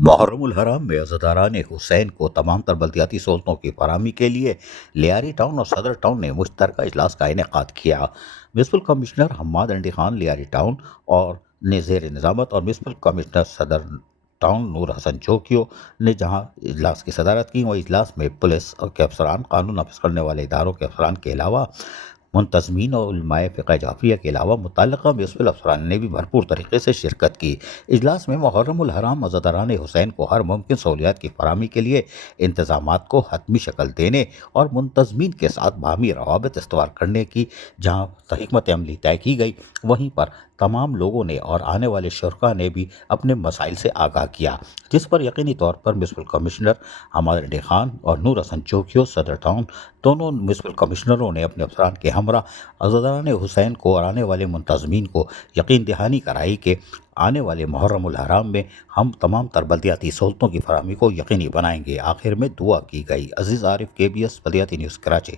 محرم الحرام میں عزاداران حسین کو تمام تر بلدیاتی سہولتوں کی فراہمی کے لیے لیاری ٹاؤن اور صدر ٹاؤن نے مشترکہ اجلاس کا انعقاد کیا۔ میونسپل کمشنر حماد انڈی خان لیاری ٹاؤن اور نے زیر نظامت اور municipal commissioner Saddar town Noor Hassan چوکیو نے جہاں اجلاس کی صدارت کی، وہ اجلاس میں پولیس اور کے افسران، قانون نافذ کرنے والے اداروں کے افسران کے علاوہ منتظمین اور علماء فقہ جعفریہ کے علاوہ متعلقہ میونسپل افسران نے بھی بھرپور طریقے سے شرکت کی۔ اجلاس میں محرم الحرام عزاداران حسین کو ہر ممکن سہولیات کی فراہمی کے لیے انتظامات کو حتمی شکل دینے اور منتظمین کے ساتھ باہمی روابط استوار کرنے کی جہاں حکمت عملی طے کی گئی، وہیں پر تمام لوگوں نے اور آنے والے شرکاء نے بھی اپنے مسائل سے آگاہ کیا، جس پر یقینی طور پر میونسپل کمشنر حماد انڈی خان اور نور حسن چوکیو صدر ٹاؤن دونوں میونسپل کمشنروں نے اپنے افسران کے ہمراہ عزاداران حسین کو اور آنے والے منتظمین کو یقین دہانی کرائی کہ آنے والے محرم الحرام میں ہم تمام تر بلدیاتی سہولتوں کی فراہمی کو یقینی بنائیں گے۔ آخر میں دعا کی گئی۔ عزیز عارف، KBS بلدیاتی نیوز، کراچی۔